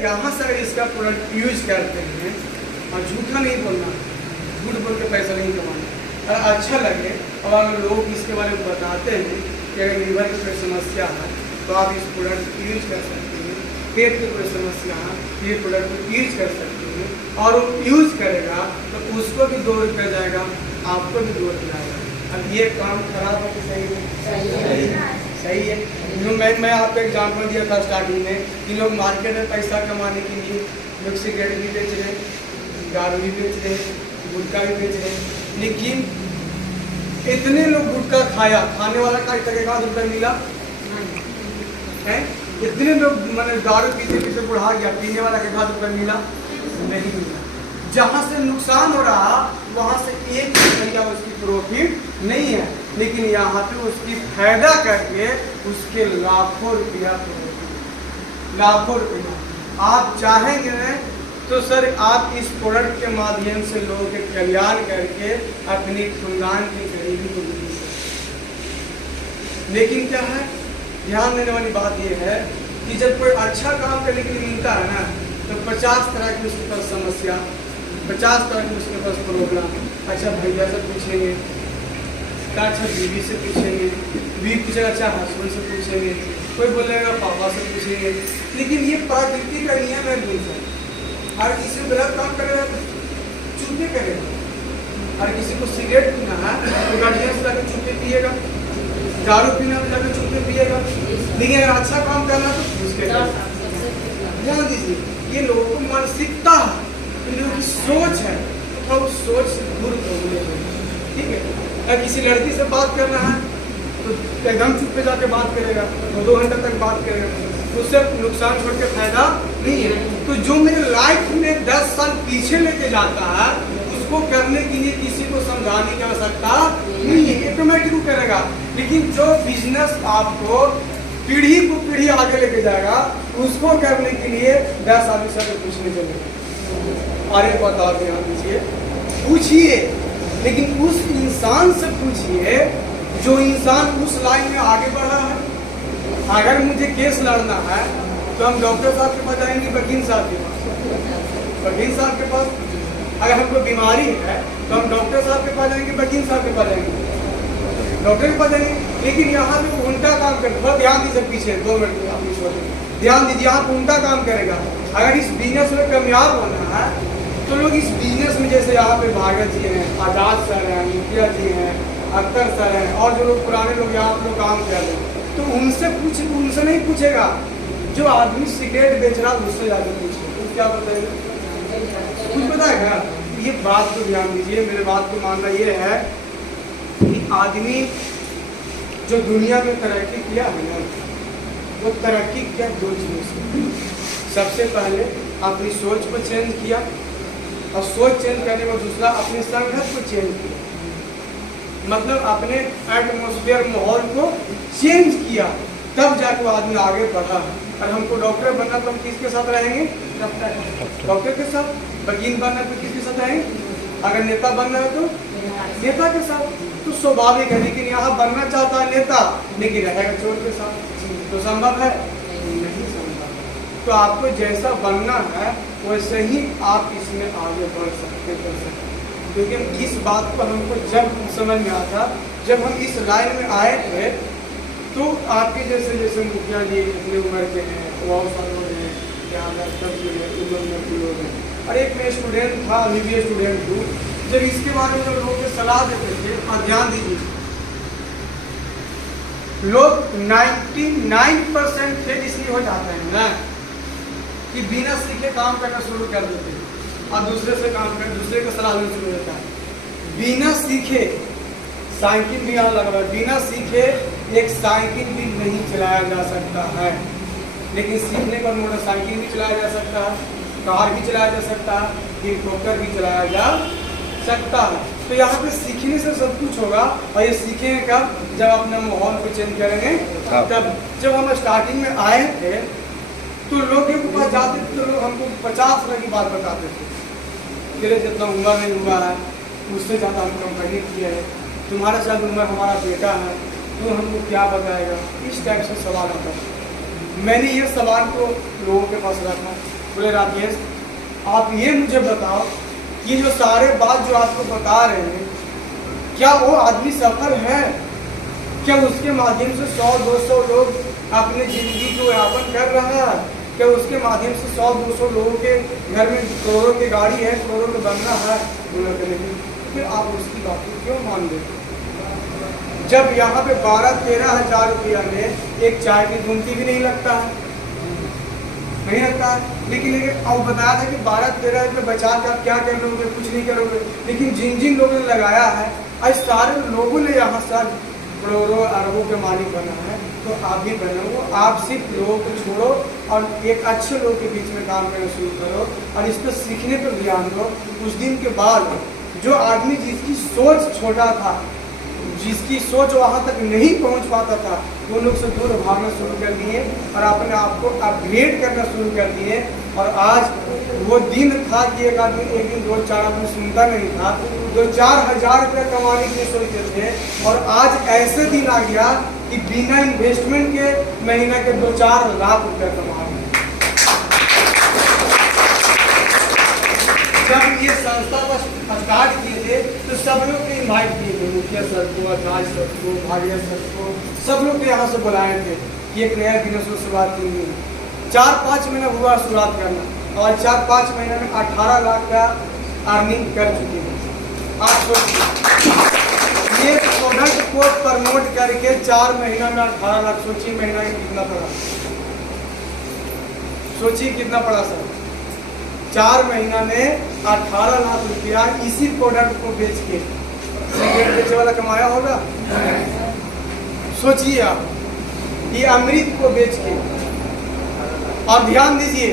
यहाँ से अगर इसका प्रोडक्ट यूज करते हैं और झूठा नहीं बोलना, झूठ बोल के पैसा नहीं कमाना, अगर अच्छा लगे और अगर लोग इसके बारे में बताते हैं कि अगर लीवर की कोई समस्या है तो आप इस प्रोडक्ट को यूज कर सकते हैं, पेट की कोई समस्या है ये प्रोडक्ट को यूज कर सकते हैं, और वो यूज करेगा तो उसको भी दूर कर जाएगा, आपको भी दूर कर जाएगा। अब ये काम खराब है कि सही है? सही है। मैं आपको एग्जाम्पल दिया था स्टार्टिंग में कि लोग मार्केट में पैसा कमाने के लिए लोग सिगरेट भी बेच रहे हैं, दारू भी बेच रहे हैं, गुटखा भी बेच रहे हैं, लेकिन इतने लोग गुटखा खाया, खाने वाला का एक रुपये मिला है, इतने लोग मैंने दारू पीते पीते बुढ़ा गया, पीने वाला के 1 रुपये मिला नहीं मिला। जहाँ से नुकसान हो रहा वहाँ से 1 रुपया उसकी प्रॉफिट नहीं है, लेकिन यहाँ पे उसकी फायदा करके उसके लाखों रुपया, लाखों रुपया। आप चाहेंगे तो सर आप इस प्रोडक्ट के माध्यम से लोगों के कल्याण करके अपने खानदान की गरीबी को दूर कर सकते। लेकिन क्या है, ध्यान देने वाली बात यह है कि जब कोई अच्छा काम करने के लिए मिलता है ना तो 50 तरह की उसके पास समस्या, 50 तरह की उसके पास प्रॉब्लम। अच्छा भैया से पूछेंगे, अच्छा बीवी से पूछेंगे, बीवी पूछेगा अच्छा हस्बैंड से पूछेंगे, कोई बोलेगा पापा से पूछेंगे, लेकिन ये प्रकृति का नियम है दूसरा। हर किसी को गलत काम करेगा तो चुपे करेगा, हर किसी को सिगरेट पीना है तो गाड़ियाँ से जाकर चुपे पिएगा, दारू पीना तो जाकर चुपे पिएगा, लेकिन अगर अच्छा काम करना तो उसके ध्यान दीजिए। ये लोगों को मानसिकता है, लोगों की सोच है, तो उस सोच से दूर होने, ठीक है। अगर किसी लड़की से बात करना है तो एकदम चुप पे जाके बात करेगा, तो 2 घंटे तक बात करेगा, उससे नुकसान छोड़ के फायदा नहीं है। तो जो मेरे लाइफ में 10 साल पीछे लेके जाता है उसको करने के लिए किसी को समझाने की आवश्यकता नहीं है, ऑटोमेटिक करेगा। लेकिन जो बिजनेस आपको पीढ़ी को पीढ़ी आगे लेके जाएगा उसको करने के लिए 10 आदमी से पूछने चलेगा। और एक बात और ध्यान दीजिए, पूछिए लेकिन उस इंसान से पूछिए जो इंसान उस लाइन में आगे बढ़ा है। अगर मुझे केस लड़ना है तो हम डॉक्टर साहब के पास जाएंगे, वकील साहब के पास, वकील साहब के पास। अगर हमको बीमारी है तो हम डॉक्टर साहब के पास जाएंगे, वकील साहब के पास जाएंगे, डॉक्टर के पास जाएंगे। लेकिन यहाँ पे उल्टा काम करते, थोड़ा ध्यान दीजिए, पीछे 2 मिनट आप ध्यान दीजिए, यहाँ पे उल्टा काम करेगा। अगर इस बिजनेस में कामयाब होना है तो लोग इस बिजनेस में, जैसे यहाँ पे भागत जी हैं, आजाद सर हैं, मुखिया जी हैं, अख्तर सर हैं, और जो लोग पुराने लोग यहाँ पे काम कर रहे हैं, तो उनसे नहीं पूछेगा। जो आदमी सिगरेट बेच रहा है उससे जाकर पूछेगा, तो क्या बताएगा, कुछ बताएगा। ये बात को ध्यान दीजिए, मेरे बात को मानना ये है कि आदमी जो दुनिया में तरक्की किया है ना, वो तरक्की किया 2 चीज़ों से। सबसे पहले अपनी सोच को चेंज किया, और सोच चेंज करने के बाद दूसरा अपनी संगत को चेंज किया, मतलब अपने एटमॉस्फेयर माहौल को चेंज किया, तब जाके वो आदमी आगे बढ़ा। और हमको डॉक्टर बनना तो हम किसके साथ रहेंगे, डॉक्टर के साथ। वकील बनना तो किसके साथ रहेंगे, अगर नेता बनना है तो नेता के साथ। तो स्वाभाविक है, लेकिन यहाँ बनना चाहता है नेता, लेकिन रहेगा चोर के साथ, तो संभव है नहीं संभव। तो आपको जैसा बनना है वैसे ही आप इसमें आगे बढ़ सकते, कर सकते। क्योंकि इस बात को हमको जब समझ में आता, जब हम इस लाइन में आए थे, तो आपके जैसे मुखिया जी अपने उम्र के हैं, बहुत सारे लोग हैं, यहाँ सब लोग हैं, और एक मैं स्टूडेंट था, अभी भी स्टूडेंट हूँ। जब इसके बारे में लोग के सलाह देते थे, और ध्यान दीजिए, लोग 99% फेल इसलिए हो जाते हैं ना कि बिना सीखे काम करना शुरू कर देते हैं और दूसरे से काम कर, दूसरे का सलाह लेना शुरू होता है। बिना सीखे साइकिल भी यहाँ लगा हुआ है, बिना सीखे एक साइकिल भी नहीं चलाया जा सकता है, लेकिन सीखने पर मोटरसाइकिल भी चलाया जा सकता है, कार भी चलाया जा सकता है, हेलीकॉप्टर भी चलाया जा सकता है। तो यहाँ पे सीखने से सब कुछ होगा, और ये सीखेंगे कब, जब अपने माहौल को चेंज करेंगे तब। जब हम स्टार्टिंग में आए थे तो लोगों के पास जाते थे तो लोग हमको 50 तरह की बात बताते थे, तेरे जितना उम्र नहीं हुआ है, उससे ज़्यादा हम कंप्लेंट किया है, तुम्हारे साथ उम्र हमारा बेटा है, तो हमको क्या बताएगा, इस टाइप से सवाल आता है। मैंने ये सवाल को लोगों के पास रखा, बोले राकेश आप ये मुझे बताओ कि जो सारे बात जो आपको बता रहे हैं, क्या वो आदमी सफल है? क्या उसके माध्यम से 100-200 लोग अपने जिंदगी को यापन कर रहा है? क्या उसके माध्यम से 100-200 लोगों के घर में करोड़ों की गाड़ी है, करोड़ों में बनना है? फिर आप उसकी बात को क्यों मान लेते? जब यहाँ पे 12-13 हज़ार रुपया में एक चाय की गुमती भी नहीं लगता है, नहीं लगता है। लेकिन अब बताया था कि 12-13 रुपये बचा के आप क्या कर लोगे? कुछ नहीं करोगे। लेकिन जिन जिन लोगों ने लगाया है, आज सारे लोगों ने यहाँ सर करोड़ों अरबों के मालिक बना है, तो आप भी बनो। आप सिर्फ लोगों को छोड़ो और एक अच्छे लोग के बीच में काम करना शुरू करो और इसको सीखने पर ध्यान दो। उस दिन के बाद जो आदमी जिसकी सोच छोटा था, जिसकी सोच वहाँ तक नहीं पहुँच पाता था, वो लोग से दूर भागना शुरू कर दिए और अपने आप को अपग्रेड करना शुरू कर दिए। और आज वो दिन था कि एक आदमी एक दिन 2-4 आदमी सुनता नहीं था, 2-4 हज़ार रुपये कमाने की सोचते थे। और आज ऐसे दिन आ गया कि बिना इन्वेस्टमेंट के महीना के 2-4 लाख रुपये कमा रहे हैं। जब ये संस्था पर स्टार्ट किए थे तो सब लोग को इन्वाइट किए थे, मुखिया सर को, अजराज सर को, भाटिया सर को, सब लोग को यहाँ से बुलाए थे कि एक नया बिजनेस को शुरुआत की है। 4-5 महीना हुआ शुरुआत करना और 4-5 महीने में 18 लाख का अर्निंग कर चुके हैं। आप सोचिए ये प्रोडक्ट को प्रमोट करके 4 महीना में 18 लाख, सोचिए महीना में कितना पड़ा, सोचिए कितना पड़ा सर। 4 महीना में 18 लाख रुपया इसी प्रोडक्ट को बेच के सिगरेट बेचने वाला कमाया होगा? सोचिए आप, ये अमृत को बेच के। और ध्यान दीजिए,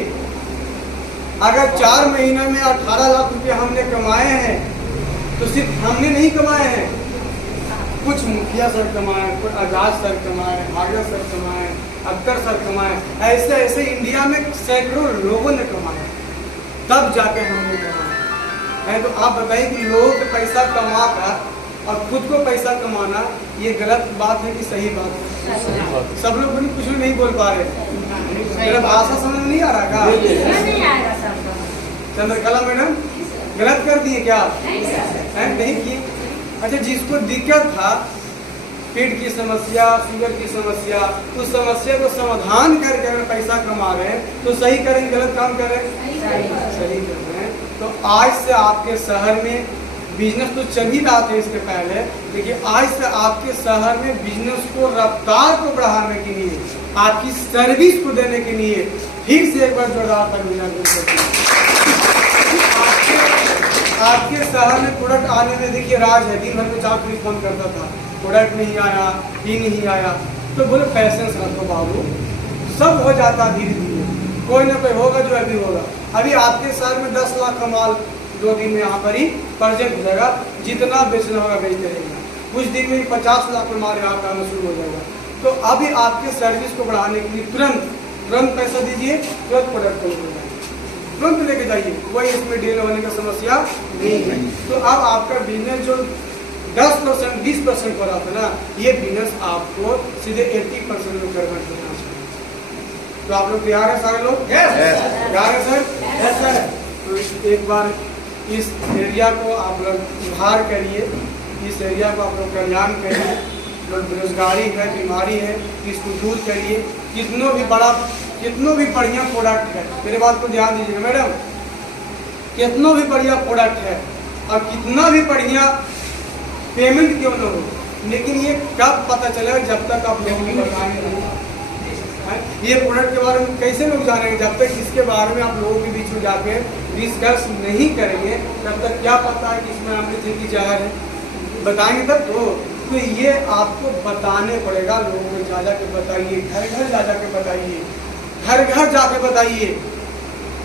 अगर 4 महीना में 18 लाख रुपया हमने कमाए हैं तो सिर्फ हमने नहीं कमाए हैं, कुछ मुखिया सर कमाए, कुछ आजाद सर कमाए, भाटिया सर कमाए, अख्तर सर कमाए, ऐसे ऐसे इंडिया में सैकड़ों लोगों ने कमाया, तब जाके हमने कमाया है। तो आप बताइए कि लोगों को पैसा कमा कर और खुद को पैसा कमाना ये गलत बात है कि सही बात है? सब लोग कुछ भी नहीं बोल पा रहे। मेरा भाषा समझ में नहीं आ रहा का? चंद्रकला मैडम गलत कर दिए क्या? नहीं किए। अच्छा, जिसको दिक्कत था, पेट की समस्या, शुगर की समस्या, उस समस्या को समाधान करके अगर पैसा कमा रहे हैं तो सही करें, गलत काम करें? सही कर रहे हैं। तो आज से आपके शहर में बिजनेस तो चल ही रहा था इसके पहले, लेकिन आज से आपके शहर में बिजनेस को रफ्तार को बढ़ाने के लिए, आपकी सर्विस को देने के लिए फिर से एक बार जोरदार तालियां। आपके शहर में प्रोडक्ट आने में देखिए राज है, दिन भर में 4 पुलिस फोन करता था, प्रोडक्ट नहीं आया, ही नहीं आया। तो बोले पैसेंस रखो बाबू, सब हो जाता धीरे धीरे, कोई ना कोई होगा जो अभी होगा। अभी आपके शहर में 10 लाख का माल 2 दिन में यहाँ पर ही प्रेजेंट हो जाएगा, जितना बेचना होगा बेचते रहेगा। कुछ दिन में 50 लाख का माल यहाँ आना शुरू हो जाएगा। तो अभी आपके सर्विस को बढ़ाने के लिए तुरंत पैसा दीजिए, तुरंत प्रोडक्ट को लेकर जाइए, तुरंत लेके जाइए, कोई इसमें डील होने का समस्या नहीं है। तो अब आपका बिजनेस जो 10%, 20% हो रहा था ना, ये बिजनेस आपको सीधे 80% में कन्वर्ट करना चाहिए। तो आप लोग तैयार है सारे लोग? तैयार है सर? Yes sir. तो एक बार इस एरिया को आप लोग सुधार करिए, इस एरिया को आप लोग कल्याण करिए। जो बेरोजगारी है, बीमारी है, इसको दूर करिए। कितनों भी बढ़िया प्रोडक्ट है, मेरे बात को ध्यान दीजिएगा मैडम, कितनों भी बढ़िया प्रोडक्ट है और कितना भी बढ़िया पेमेंट क्यों न हो, लेकिन ये कब पता चलेगा? जब तक आप लोगों को बताएंगे नहीं। ये प्रोडक्ट के बारे में कैसे लोग जानेंगे? जब तक इसके बारे में आप लोगों के बीच में जाके डिस्कस नहीं करेंगे, तब तक क्या पता है कि इसमें अमृत की जहर है? बताएंगे तब तो ये आपको बताने पड़ेगा, लोगों को जा के बताइए, घर घर जा के बताइए, घर घर जाके बताइए।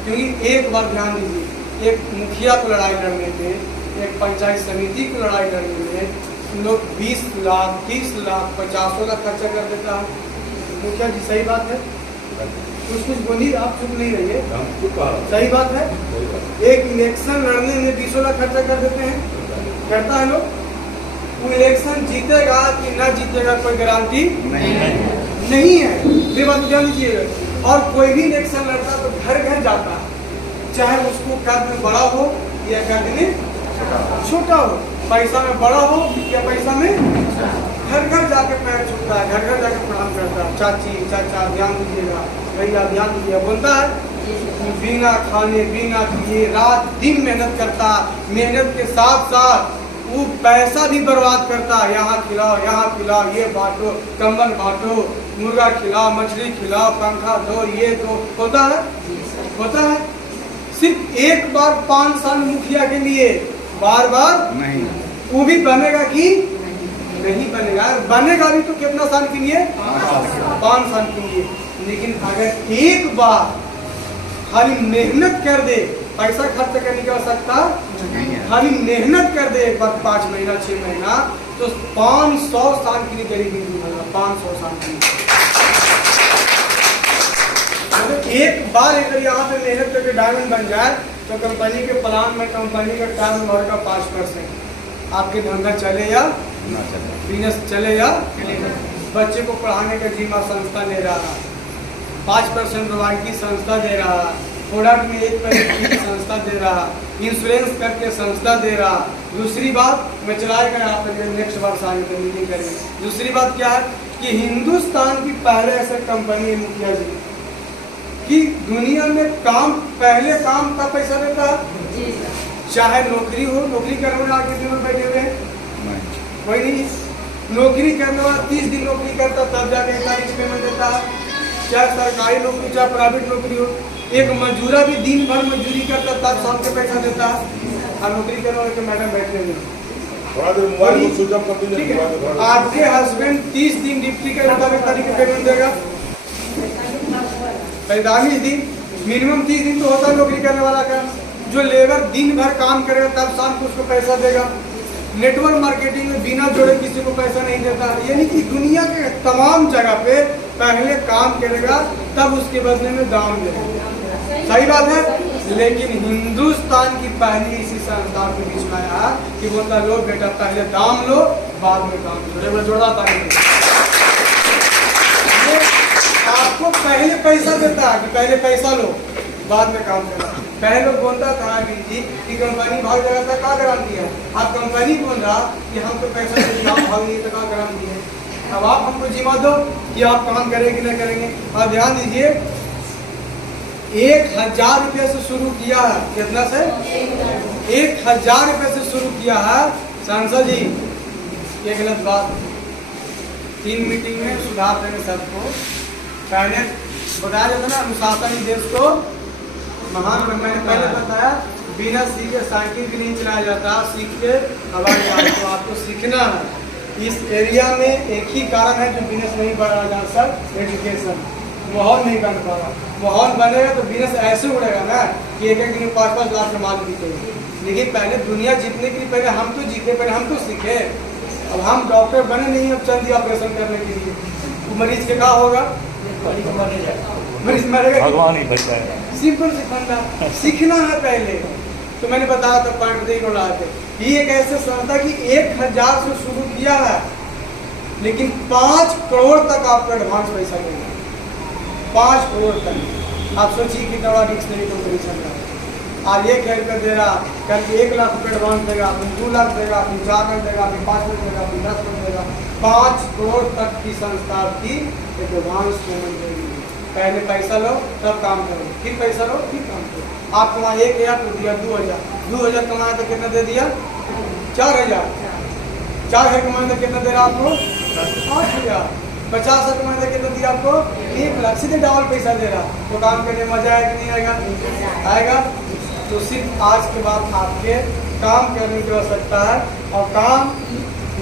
क्योंकि एक बार ध्यान दीजिए, एक मुखिया को लड़ाई लड़ने में, एक पंचायत समिति को लड़ाई लड़ने में लोग 20 लाख, 30 लाख, 50 लाख खर्चा कर देता है। मुखिया जी सही बात है? कुछ बोलिए, आप चुप नहीं रहिए, सही बात है? एक इलेक्शन लड़ने में 20 लाख खर्चा कर देते हैं, करता है लोग। वो इलेक्शन जीतेगा कि ना जीतेगा कोई गारंटी नहीं है, ये बात ध्यान दीजिएगा। और कोई भी इलेक्शन लड़ता तो घर घर जाता है, चाहे उसको कद में बड़ा हो या कद में छोटा हो, पैसा में बड़ा हो या पैसा में, घर घर जाके पैर छूता है, घर घर जाके प्रणाम करता है। चाची चाचा ध्यान दीजिएगा, भैया ध्यान दीजिएगा। बोलता है बिना खाने बिना पिए रात दिन मेहनत करता, मेहनत के साथ साथ वो पैसा भी बर्बाद करता। यहाँ खिलाओ यहाँ पिलाओ, ये बांटो, कंबल बांटो, मुर्गा खिलाओ, मछली खिलाओ, पंखा दो, ये दो, होता है होता है। सिर्फ एक बार 5 साल मुखिया के लिए, बार बार नहीं, वो भी बनेगा कि नहीं बनेगा, बनेगा भी तो कितना साल के लिए, 5 साल के लिए। लेकिन अगर एक बार खाली मेहनत कर दे, पैसा खर्च करने की आवश्यकता खाली मेहनत कर दे एक बार 5 महीना 6 महीना, तो 500 साल के लिए गरीबी दूर होगा, 500 साल के लिए। एक बार अगर यहाँ पे मेहनत करके डायमंड बन जाए तो कंपनी के प्लान में कंपनी का टर्न ओवर का 5% आपके धंधा चले या ना चले, बिजनेस चले या बच्चे को पढ़ाने का जिम्मा संस्था ले रहा है, 5% रॉयल्टी संस्था दे रहा, प्रोडक्ट में 1% की संस्था दे रहा, इंश्योरेंस करके संस्था दे रहा। दूसरी बात मैं चलाएगा आप नेक्स्ट वर्ष आगे तो मीटिंग करेंगे। दूसरी बात क्या है कि हिंदुस्तान की पहले ऐसा कंपनी है मुखिया जी कि दुनिया में काम पहले काम का पैसा देता है, चाहे नौकरी हो, नौकरी करने वाले आगे दिन में बैठे हुए हैं कोई नहीं, नौकरी करने वाला 30 दिन नौकरी करता तब जाके 1 तारीख पेमेंट देता है, चाहे सरकारी नौकरी चाहे प्राइवेट नौकरी हो। एक मजदूरा भी दिन भर मजदूरी करता तब शाम के पैसा देता है, और नौकरी करने वाले के मैडम बैठे हुए। आपके हस्बैंड 30 दिन ड्यूटी के मुताबिक तारीख पेमेंट देगा, 45 दिन मिनिमम 30 दिन तो होता है नौकरी करने वाला का। जो लेबर दिन भर काम करेगा तब शाम को उसको पैसा देगा। नेटवर्क मार्केटिंग में बिना जोड़े किसी को पैसा नहीं देता, यानी कि दुनिया के तमाम जगह पे पहले काम करेगा तब उसके बदले में दाम देगा। सही बात है। लेकिन हिंदुस्तान की पहली इसी संस्था के बीच में आया कि बोलता लो बेटा पहले दाम लो बाद में काम लो, जोड़ा आपको पहले पैसा देता है कि पहले पैसा लो बाद में काम करना। पहले लोग बोलता था जी कि कंपनी भाग जगह था, क्या गारंटी है? आप कंपनी बोल रहा कि हमको पैसा चाहिए, आप भाग नहीं तो क्या गारंटी है? अब आप हमको जिम्मा दो कि आप काम करेंगे कि नहीं करेंगे। और ध्यान दीजिए 1000 रुपये से शुरू किया है, कितना से 1000 रुपये से शुरू किया है। सांसद जी ये गलत बात, 3 मीटिंग में सुधार देंगे सबको। पहले बताया जाता ना अनुशासन ही देश को महान, मैंने पहले बताया बिना सीखे साइकिल भी नहीं चलाया जाता, सीख के हवाई जहाज को आपको सीखना है। इस एरिया में एक ही कारण है जो बिजनेस नहीं बढ़ा जा सकता, एजुकेशन। माहौल नहीं बन पा रहा, माहौल बनेगा तो बिजनेस ऐसे उड़ेगा ना कि एक दिन में 5-5 लाख का माल बिकेगा। लेकिन पहले दुनिया जीतने के लिए पहले हम तो जीते, पहले हम तो सीखे। अब हम डॉक्टर बने नहीं, अब चल दिया ऑपरेशन करने के लिए, तो मरीज के क्या होगा? मरीज मरेगा, भगवान ही बच जाएगा। सिंपल से फंडा सीखना है पहले। तो मैंने बताया था पॉइंट देख रहा थे, ये एक ऐसे संस्था की 1000 से शुरू किया है, लेकिन 5 करोड़ तक आपको एडवांस पैसा देगा, 5 करोड़ तक। आप सोचिए कि दवा रिक्स नहीं कंपनी चल रहा है। आज 1 रुपये दे रहा, कल 1 लाख रुपये एडवांस देगा, फिर 2 लाख देगा, फिर 4 लाख देगा, फिर 5 लाख देगा, फिर 10 लाख देगा। 5 करोड़ तक की संस्था की एडवांस पेमेंट देगी। पहले पैसा लो तब काम करो, फिर पैसा लो फिर काम करो। आप कमाए 1000 तो दिया 2000, 2000 कमाए तो कितना दे दिया? 4000, 4000 कमाए तो कितना दे रहा आपको? 8000, 50 कमाए तो कितना दिया आपको? 1 लाख। सीधे डबल पैसा दे रहा। तो काम करने में मजा आएगा कि नहीं आएगा? आएगा। तो सिर्फ आज के बाद आपके काम करने की आवश्यकता है, और काम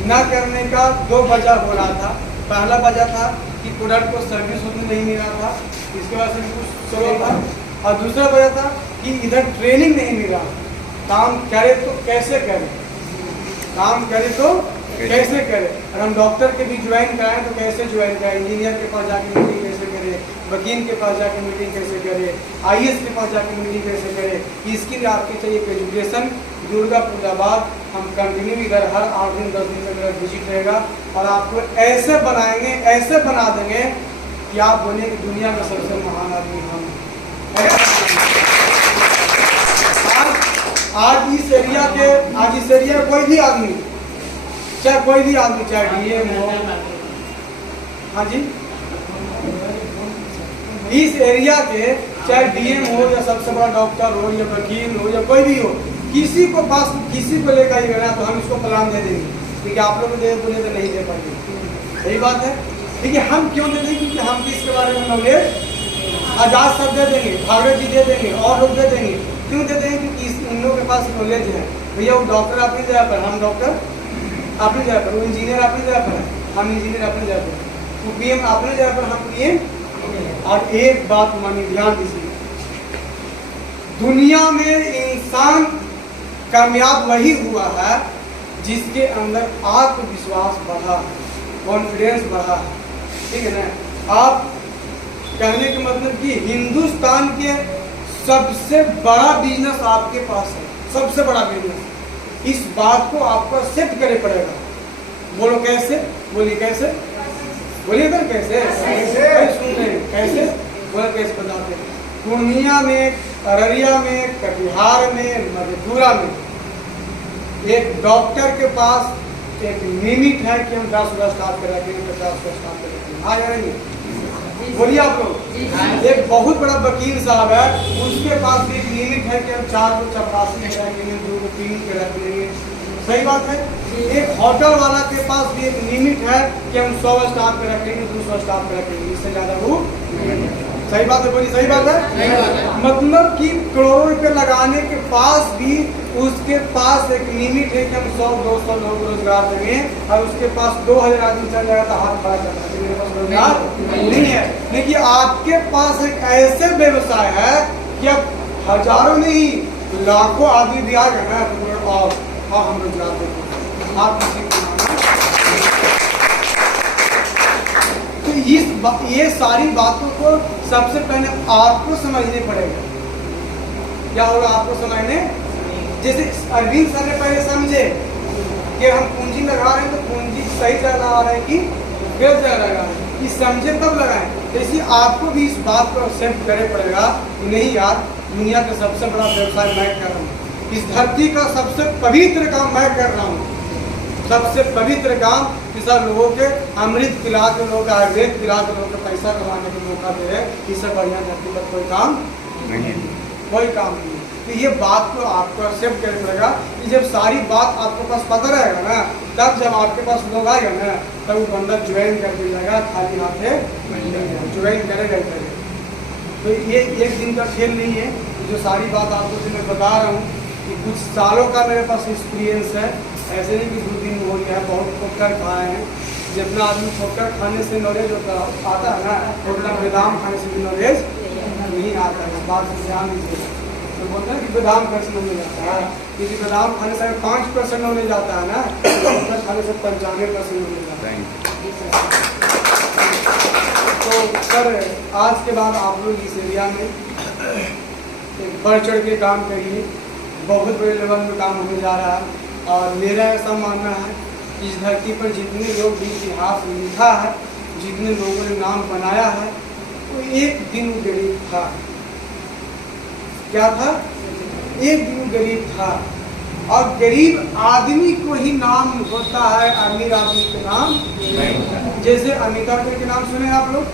न करने का 2 वजह हो रहा था। पहला वजह था कि प्रोडक्ट को सर्विस उतनी नहीं मिल रहा था, इसके वजह से कुछ स्लो था। और दूसरा वजह था कि इधर ट्रेनिंग नहीं मिल रहा। काम करे तो कैसे करें, काम करे तो कैसे करें। और हम डॉक्टर के भी ज्वाइन कराएं तो कैसे ज्वाइन करें, इंजीनियर के पास जाके मीटिंग कैसे करें, वकील के पास जाके मीटिंग कैसे करें, IAS के पास जाके मीटिंग कैसे करें। इसके लिए आपके चाहिए एजुकेशन। दुर्गा पूजा बाद हम कंटिन्यू इधर हर 8 दिन 10 दिन में मेरा विजिट रहेगा, और आपको ऐसे बनाएंगे, ऐसे बना देंगे कि आप बोले कि दुनिया का सबसे महान आदमी हम हैं। आज इस एरिया कोई भी आदमी, चाहे कोई भी आदमी, चाहे डीएम हो, हाँ जी, इस एरिया के चाहे डीएम हो या सबसे बड़ा डॉक्टर हो या वकील हो या कोई भी हो, किसी को पास किसी को लेकर ही गया तो हम इसको प्लान दे देंगे। ठीक है, आप लोग दे बोले तो नहीं दे पाएंगे, सही बात है। ठीक है, हम क्यों दे देंगे? क्योंकि हम इसके बारे में नॉलेज आजाद सब दे देंगे, भागवत जी दे देंगे और लोग दे देंगे। क्यों दे देंगे? क्योंकि उन लोगों के पास नॉलेज है। भैया वो डॉक्टर अपनी जगह पर, हम डॉक्टर अपनी जगह पर, वो इंजीनियर अपनी जगह पर है, हम इंजीनियर अपनी जगह पर, वो पीएम अपनी जगह पर, हम पीएम। और एक बात मानिए, ध्यान दीजिए, दुनिया में इंसान कामयाब वही हुआ है जिसके अंदर आत्मविश्वास बढ़ा, कॉन्फिडेंस बढ़ा। ठीक है ना? आप कहने के मतलब कि हिंदुस्तान के सबसे बड़ा बिजनेस आपके पास है, सबसे बड़ा बिजनेस। इस बात को आपको एक्सेप्ट करना पड़ेगा। बोलो कैसे? बोलिए कैसे? बोलिए सर कैसे? सुन रहे हैं कैसे? बोला कैसे बताते हैं। पूर्णिया में, अररिया में, कटिहार में, मधेपुरा में एक डॉक्टर के पास एक लिमिट है कि हम 10 स्टाफ कर रखेंगे, 50 स्टाफ कर रखेंगे। आ जा रही है? बोलिए आप लोग। एक बहुत बड़ा वकील साहब है, उसके पास भी एक लिमिट है कि हम 4 को 84 कर रखेंगे, 2 को 3 कर रखेंगे। सही बात है। एक होटल वाला के पास भी एक लिमिट है कि हम 100 स्टाफ पे रखेंगे, 200 स्टाफ पे रखेंगे, इससे ज्यादा वो। सही बात है, बोलिए सही बात है। मतलब कि करोड़ों रुपए लगाने के पास भी उसके पास एक लिमिट है कि हम 100-200 लोग रोजगार देंगे, और उसके पास 2000 आदमी चल जाएगा तो हाथ खड़ा करना है, मेरे पास रोजगार नहीं है। लेकिन आपके पास एक ऐसे व्यवसाय है कि अब हजारों नहीं लाखों आदमी भी आ गए ना, और हाँ हम रोजगार देंगे, आप किसी को। तो ये सारी बातों को सबसे पहले आपको समझने पड़ेगा। क्या होगा आपको समझने? जैसे अरविंद सर ने पहले समझे कि हम पूंजी लगा रहे हैं तो पूंजी सही जगह लगा रहे हैं कि गलत जगह लगा रहे हैं, कि समझे तब लगाएं। तो इसी आपको भी इस बात को एक्सेप्ट करना पड़ेगा कि नहीं यार, दुनिया का सबसे बड़ा व्यवसाय मैं कर रहा हूँ, इस धरती का सबसे पवित्र काम मैं कर रहा हूँ। सबसे पवित्र काम कि सब लोगों के अमृत पिला के, लोग आयुर्वेद पिला के, लोगों को पैसा कमाने का मौका दे रहे, इससे बढ़िया धरती पर कोई काम नहीं है, कोई काम नहीं है। तो ये बात को आपको एक्सेप्ट करना पड़ेगा कि जब सारी बात आपके पास पता रहेगा ना, तब जब आपके पास लोग आएगा ना, तब वो बंदा ज्वाइन कर जाएगा, खाली हाथ है ज्वाइन करेगा। तो ये एक दिन का खेल नहीं है। जो सारी बात आपको मैं बता रहा हूँ कि कुछ सालों का मेरे पास एक्सपीरियंस है, ऐसे नहीं कि 2 दिन हो गया है, बहुत ठोकर खाए हैं। जितना आदमी ठोकर खाने से नॉलेज आता है ना, उतना बादाम खाने से भी नॉलेज नहीं आता है। बात से ध्यान दीजिए। तो बोलते हैं कि बादाम खाने से नॉलेज आता है, क्योंकि बादाम खाने से 5% नॉलेज आता है ना, ठोकर खाने से 95% नॉलेज आता है। तो सर आज के बाद आप लोग इस एरिया में बढ़ चढ़ के काम करिए, बहुत बड़े लेवल में काम होने जा रहा है। और मेरा ऐसा मानना है कि इस धरती पर जितने लोग भी इतिहास लिखा है, जितने लोगों ने नाम बनाया है, वो एक दिन गरीब था। क्या था? एक दिन गरीब था। और गरीब आदमी को ही नाम होता है, अमीर आदमी के नाम नहीं। जैसे अमिताभ बच्चन के नाम सुने आप लोग?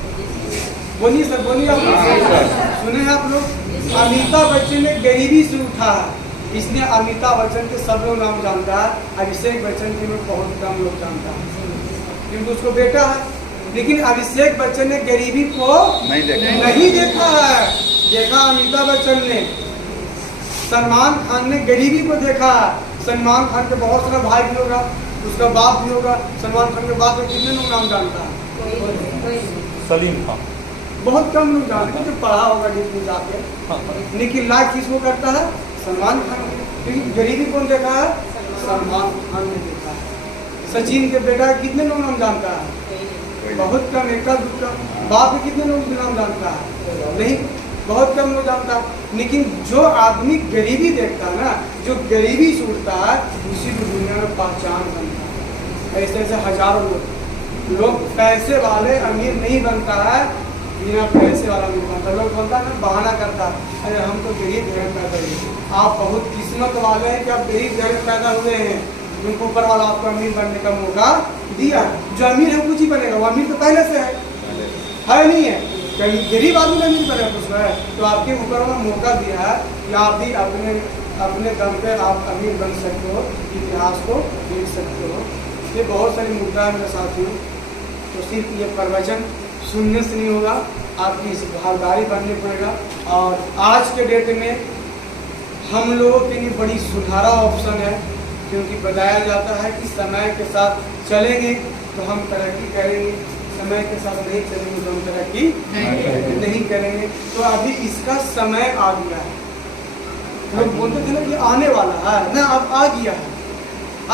बोलिए सर, बोलिए आप लोग सुने आप लोग? अमिताभ बच्चन ने गरीबी से उठा है, इसलिए अमिताभ बच्चन के सब लोग नाम जानता है। अभिषेक बच्चन के लोग बहुत कम लोग जानता है, क्योंकि उसको बेटा है। लेकिन अभिषेक बच्चन ने गरीबी को नहीं देखा है। देखा अमिताभ बच्चन ने। सलमान खान ने गरीबी को देखा है। सलमान खान के बहुत सारा भाई भी होगा, उसका बाप भी होगा। सलमान खान के बाप में कितने लोग नाम जानता है? सलीम खान बहुत कम लोग जानते हैं, जो पढ़ा होगा डिग्री जाके। लेकिन लाइक किसको करता है? सलमान खान। क्योंकि गरीबी कौन देखा है? सलमान खान ने देखा है। सचिन के बेटा कितने लोग नाम जानता है? बहुत कम, एक का। बाप के कितने लोग नाम जानता है? नहीं, बहुत कम लोग जानता है। लेकिन जो आदमी गरीबी देखता है ना, जो गरीबी से उठता है, उसी को दुनिया में पहचान बनता है। ऐसे ऐसे हजारों लोग पैसे वाले अमीर नहीं बनता है, बिना पैसे वाला नहीं बनता। लोग बोलता है ना, बहाना करता है, अरे हम तो गरीब घर में पैदा हुए। आप बहुत किस्मत वाले हैं कि आप गरीब घर में पैदा हुए हैं, उनको ऊपर वाला आपको अमीर बनने का मौका दिया। जो अमीर है कुछ ही बनेगा, वो अमीर तो पहले से है नहीं है, कहीं गरीब आदमी अमीर बने कुछ है, तो आपके ऊपर वाला मौका दिया है कि आप भी अपने दम पे आप अमीर बन सकते हो, इतिहास को देख सकते हो। ये बहुत सारी मुद्दा है मेरे साथियों। तो सिर्फ ये प्रवचन सुनने से नहीं होगा, आपकी इस भागीदारी बननी पड़ेगा। और आज के डेट में हम लोगों के लिए बड़ी सुनहरा ऑप्शन है, क्योंकि बताया जाता है कि समय के साथ चलेंगे तो हम तरक्की करेंगे, समय के साथ नहीं चलेंगे तो हम तरक्की नहीं करेंगे। तो अभी इसका समय आ गया है। लोग बोलते थे ना कि आने वाला है ना, अब आ गया है।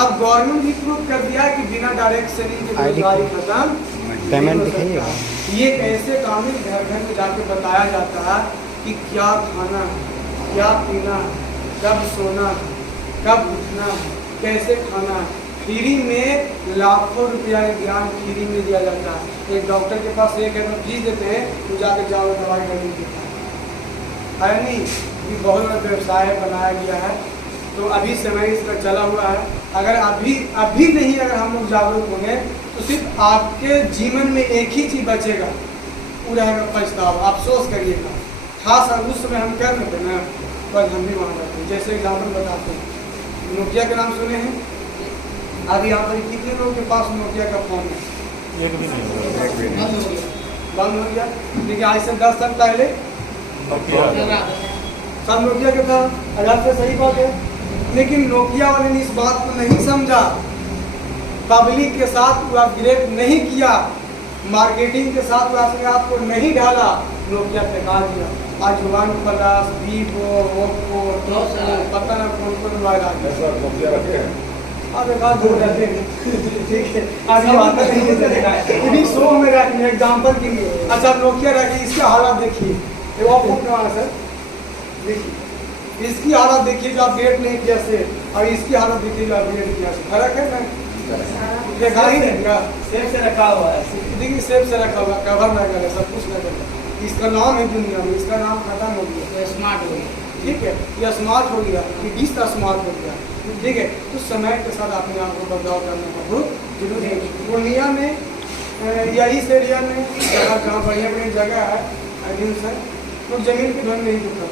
अब गवर्नमेंट भी प्रूव कर दिया है कि बिना डायरेक्ट सेलिंग के बेरोजगारी खत्म पेमेंट दिखाइएगा। ये ऐसे काम है घर घर में जाके बताया जाता है कि क्या खाना है, क्या पीना है, कब सोना है, कब उठना है, कैसे खाना है। फ्री में लाखों रुपया ज्ञान फ्री में दिया जाता है। एक डॉक्टर के पास एक है तो फीस देते हैं, तो जाके जाओ दवाई करने देता है नहीं। ये बहुत बड़ा व्यवसाय बनाया गया है। तो अभी समय इसका चला हुआ है। अगर अभी नहीं अगर हम लोग जागरूक होंगे तो सिर्फ आपके जीवन में एक ही चीज़ बचेगा, वो रहेगा पछतावा, अफसोस करिएगा। खास उस समय हम क्या करते हैं ना, बस हम भी वहाँ रहते हैं। जैसे एग्जाम्पल बताते हैं, नोकिया के नाम सुने हैं? अभी यहाँ पर कितने लोगों के पास नोकिया का फोन है? एक भी नहीं, बंद हो गया। देखिए आज से 10 साल पहले सब नोकिया के था। अगर से सही बात है, लेकिन नोकिया वाले ने इस बात को नहीं समझा, पब्लिक के साथ वो अपग्रेड नहीं किया, मार्केटिंग के साथ वो अपने आप को नहीं ढाला, नोकिया फेंका दिया। आज OnePlus, Vivo, Oppo, पता ना कौन मोबाइल आ गया। ठीक है, आज हम आता नहीं इन्हीं शो में रखें एग्जाम्पल के लिए। अच्छा नोकिया रखिए, इसके हालात देखिए, ये Oppo का सर देखिए, इसकी हालत देखिए जो अपडेट नहीं किया से, और इसकी हालत देखिए जो अपडेट किया से, फर्क है ना? देखा ही नहीं क्या? सेफ से रखा हुआ है, देखिए सेफ से रखा हुआ, कवर ना करे, सब कुछ ना करे। इसका नाम है दुनिया में, इसका नाम खत्म हो गया, स्मार्ट हो गया। ठीक है, ये स्मार्ट हो गया, ये 20 का स्मार्ट हो गया। ठीक है, तो समय के साथ अपने आप को बदलाव करने का बहुत जरूरी है। पूर्णिया में या इस एरिया में जहाँ बढ़िया बढ़िया जगह है, अधीन से तो जमीन के धन नहीं जुटा।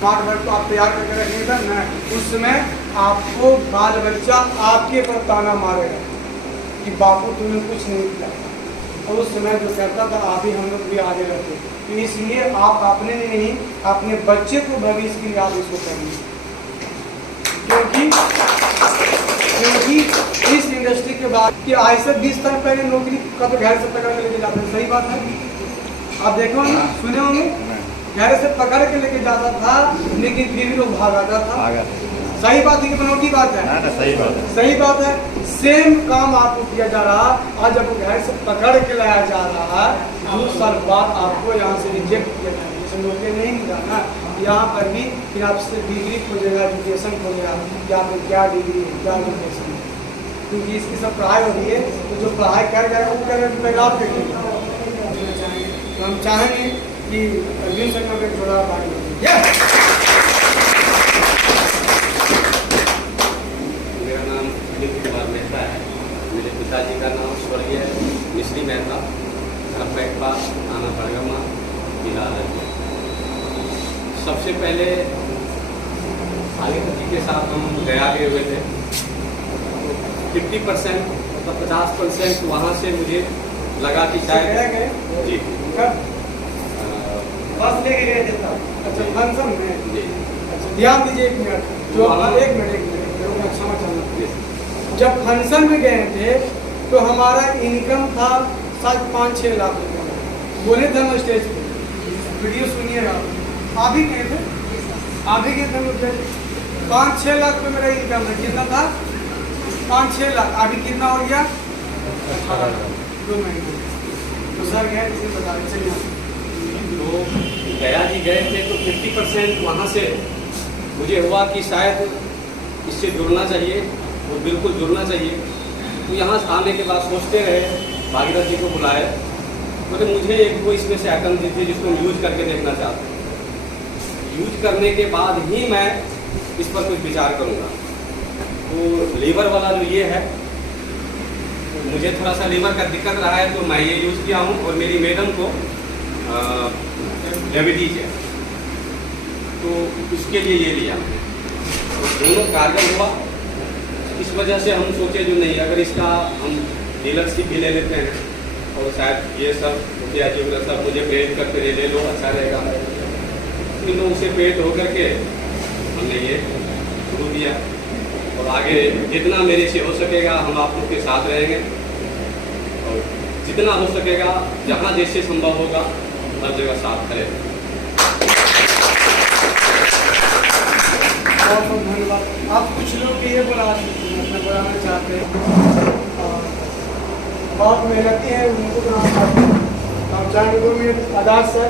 स्मार्ट वर्क को आप तैयार करके रखिएगा ना, उस समय आपको बाल बच्चा आपके पर ताना मारेगा कि बापू तुमने कुछ नहीं किया। और उस समय जो करता था आप ही हम लोग भी आगे रहते। तो इसलिए आप अपने लिए नहीं, अपने बच्चे को भविष्य के लिए आप इसको करेंगे। क्योंकि इस इंडस्ट्री के बाद कि आज से 20 साल पहले नौकरी का तो घर से पकड़ के लेके जाते हैं, सही बात है? आप देखो ना, सुने होंगे, घर से पकड़ के लेके जाता था, लेकिन फिर भी लोग भागाता था। सही बात है कि बनौटी बात है? ना, सही बात है, सही बात है। सेम काम आपको किया जा रहा, आज जब घर से पकड़ के लाया जा रहा है, 2 साल बाद आपको यहाँ से रिजेक्ट किया जाएगा। जैसे नौकरी नहीं मिला ना, यहाँ पर भी फिर आपसे डिग्री खोजेगा, एजुकेशन खोजेगा कि आपने क्या डिग्री है, क्या एजुकेशन है, क्योंकि इसकी सब पढ़ाई हो रही है। तो जो पढ़ाई कर जाएगा वो करेगा, पहले आप देखेंगे। तो हम चाहेंगे कि अर्जुन संघ में थोड़ा पाएंगे। मेरा नाम दिलीप कुमार मेहता है। मेरे पिताजी का नाम स्वर्गीय मिश्री मेहता, घर पैटपा, थाना बड़गमा, जिला अररिया। सबसे पहले आलिम जी के साथ हम गया गए हुए थे। 50% मतलब 50% वहाँ से मुझे लगा कि शायद जी बस लेके गए थे तब। अच्छा फंक्शन में जी। अच्छा ध्यान दीजिए एक मिनट, जो एक मिनट क्षमा चाहूँगा। जब फंक्शन में गए थे तो हमारा इनकम था शायद 5-6 लाख रुपये। बोले थे हम स्टेज पे, वीडियो सुनिएगा। आप ही गए थे, आप ही गए थे मुझे। 5-6 लाख रुपये मेरा इनकम है। कितना था? 5-6 लाख। अभी कितना हो गया? 2 महीने। तो सर गए इसे बता रहे चलिए। तो गया जी गए थे तो 50% वहाँ से मुझे हुआ कि शायद इससे जुड़ना चाहिए, और बिल्कुल जुड़ना चाहिए। तो यहाँ आने के बाद सोचते रहे, भागीरथ जी को बुलाए बोले मुझे एक वो इसमें से आइटम दी थी जिसको हम यूज करके देखना चाहते हैं, यूज करने के बाद ही मैं इस पर कुछ विचार करूँगा। तो लीवर वाला जो ये है, मुझे थोड़ा सा लीवर का दिक्कत रहा है तो मैं ये यूज़ किया हूँ, और मेरी मैडम को डायबिटीज है तो उसके लिए ये लिया। तो दोनों कारगर हुआ, इस वजह से हम सोचे जो नहीं, अगर इसका हम डीलरशिप भी ले लेते हैं और शायद ये सब मुखिया जी वगैरह सब मुझे प्रेरित करके ले लो, अच्छा रहेगा। इन लोगों से प्रेरित होकर के हमने ये शुरू किया, और आगे जितना मेरे से हो सकेगा हम आप लोग के साथ रहेंगे, और जितना हो सकेगा जहाँ जैसे संभव होगा हर जगह साथ करें। बहुत बहुत धन्यवाद। आप कुछ लोग ये बढ़ाना चाहते हैं, बहुत मेहनती है, उनको आप जाएंगे 2 मिनट। आदाब सर।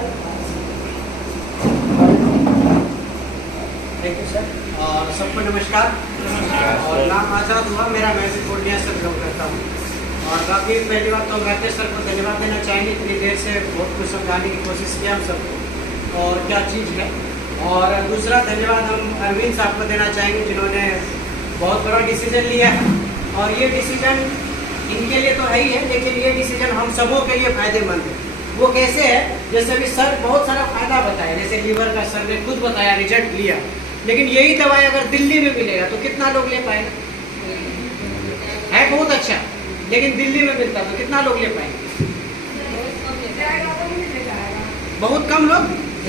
Thank you sir. और सबको नमस्कार। और नाम आज़ाद हुआ मेरा, मैं भी पूर्णिया से बिलोंग करता हूँ। और बाकी पहली बात तो हम राकेश सर को धन्यवाद देना चाहेंगे, इतनी देर से बहुत कुछ समझाने की कोशिश किया हम सबको और क्या चीज़ है। और दूसरा धन्यवाद हम अरविंद साहब को देना चाहेंगे जिन्होंने बहुत बड़ा डिसीजन लिया है, और ये डिसीजन इनके लिए तो है ही है, लेकिन ये डिसीजन हम सबों के लिए फ़ायदेमंद है। वो कैसे है, जैसे अभी सर बहुत सारा फायदा बताया, जैसे लीवर का सर ने खुद बताया, रिजल्ट लिया, लेकिन यही दवाई अगर दिल्ली में मिलेगा तो कितना लोग ले पाएंगे? है बहुत अच्छा, लेकिन दिल्ली में मिलता तो कितना लोग ले पाएंगे? बहुत कम लोग।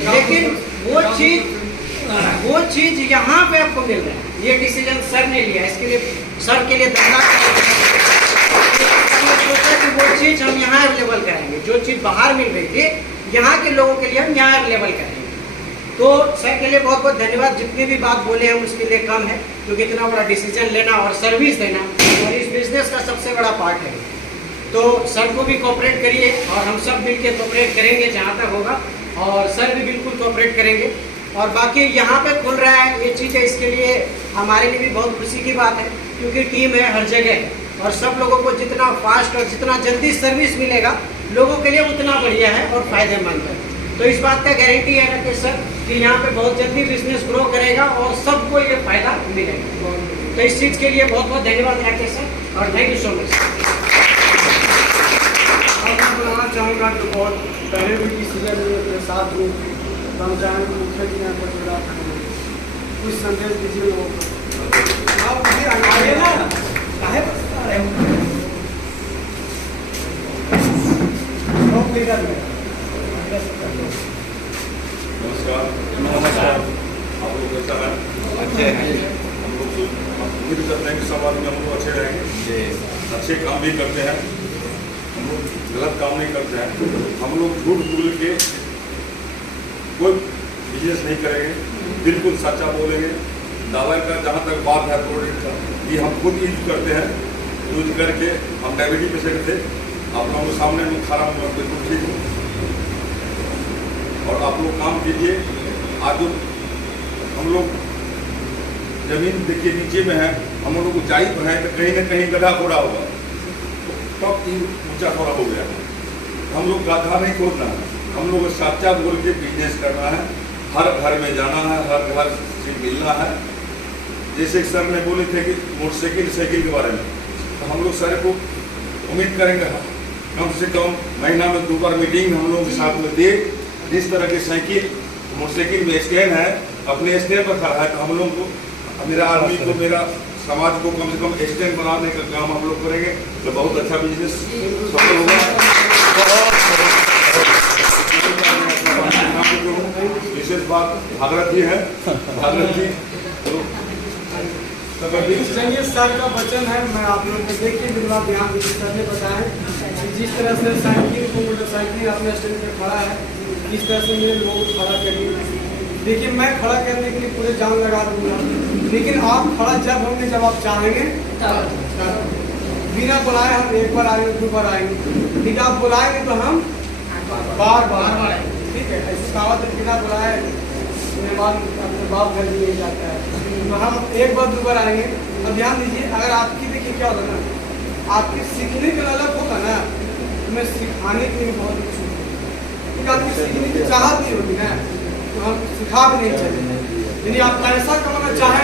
लेकिन वो चीज यहाँ पे आपको मिल रहा है। ये डिसीजन सर ने लिया, इसके लिए सर के लिए धन्यवाद। सोचा कि वो चीज हम यहाँ अवेलेबल कराएंगे, जो चीज बाहर मिल रही थी यहाँ के लोगों के लिए हम यहाँ अवेलेबल करेंगे। तो सर के लिए बहुत बहुत धन्यवाद। जितनी भी बात बोले हैं उसके लिए कम है, क्योंकि इतना बड़ा डिसीजन लेना और सर्विस देना और इस बिजनेस का सबसे बड़ा पार्ट है। तो सर को भी कोऑपरेट करिए, और हम सब मिलकर कोऑपरेट करेंगे जहाँ तक होगा, और सर भी बिल्कुल कोऑपरेट करेंगे। और बाकी यहाँ पे खुल रहा है ये चीज़ है, इसके लिए हमारे लिए भी बहुत खुशी की बात है, क्योंकि टीम है हर जगह है, और सब लोगों को जितना फास्ट और जितना जल्दी सर्विस मिलेगा लोगों के लिए उतना बढ़िया है और फायदेमंद है। तो इस बात का गारंटी है राकेश सर कि यहाँ पे बहुत जल्दी बिजनेस ग्रो करेगा और सबको ये फायदा मिलेगा। तो इस चीज़ के लिए बहुत बहुत धन्यवाद राकेश सर, और थैंक यू सो मच। मैं बताना चाहूँगा कि बहुत पहले भी डिसीजन मेरे साथ हूँ, तो हम चाहेंगे मुख्य जी यहाँ पर जुड़ा कुछ संदेश दीजिए लोगों को। आप मुझे आगे ना काहे बता रहे हो? नमस्कार। आप लोग कैसा है? अच्छे हैं हम लोग उम्मीद करते हैं कि समाज में हम लोग अच्छे रहेंगे, अच्छे काम भी करते हैं, हम लोग गलत काम नहीं करते हैं। हम लोग झूठ बोल के कोई बिजनेस नहीं करेंगे, बिल्कुल सच्चा बोलेंगे। दवाई का जहाँ तक बात है प्रोडक्ट का, ये हम खुद यूज करते हैं। यूज करके हम डायबिटीज पेशेंट थे, आप लोगों के सामने में खड़ा हूँ, बिल्कुल ठीक हूँ। और आप लोग काम कीजिए। आज जो हम लोग जमीन देखिए नीचे में है, हम लोग ऊंचाई पर है, तो कहीं ना कहीं गड्ढा खोदा होगा, तो तब ऊंचा थोड़ा हो गया। हम लोग गड्ढा नहीं खोदना है, हम लोग सच्चा बोल के बिजनेस करना है, हर घर में जाना है, हर घर से मिलना है। जैसे सर ने बोले थे कि मोटरसाइकिल साइकिल के बारे में, तो हम लोग सर को उम्मीद करेंगे कम से कम महीना में 2 बार मीटिंग हम लोग के साथ में दे। जिस तरह की साइकिल मोटरसाइकिल में स्टैंड है, अपने स्टैंड पर खड़ा है, तो हम लोग को, मेरा आदमी को, मेरा समाज को कम से कम स्टैंड बनाने का काम हम लोग करेंगे, तो बहुत अच्छा बिजनेस सफल होगा। विशेष बात भागरथ जी है, भागरथ जी चलिए सर का वचन है, मैं आप लोगों को देखिए बिल्कुल ध्यान दीजिए। सर ने बताया कि जिस तरह से साइकिल को मोटरसाइकिल अपने स्टैंड पे खड़ा है, इस तरह से मेरे लोग खड़ा करिए। देखिए मैं खड़ा करने के लिए पूरे जान लगा दूंगा, लेकिन आप खड़ा जब होंगे जब आप चाहेंगे बिना बुलाए हम 1 बार आएंगे, 2 बार आएंगे, लेकिन आप बुलाएंगे तो हम बार बार आएंगे। ठीक है, ऐसी कहावत है, बिना बुलाए अपने बाप घर नहीं जाता है। तो हम 1 बार 2 बार आएंगे। अब ध्यान दीजिए, अगर आपकी देखिए क्या होगा ना, आपके सीखने का अलग होगा ना, तो मैं सिखाने के लिए बहुत कुछ एक आदमी सीखने की चाहत नहीं होगी ना तो हम सिखा भी नहीं चलेंगे। यदि आप पैसा कमाना चाहें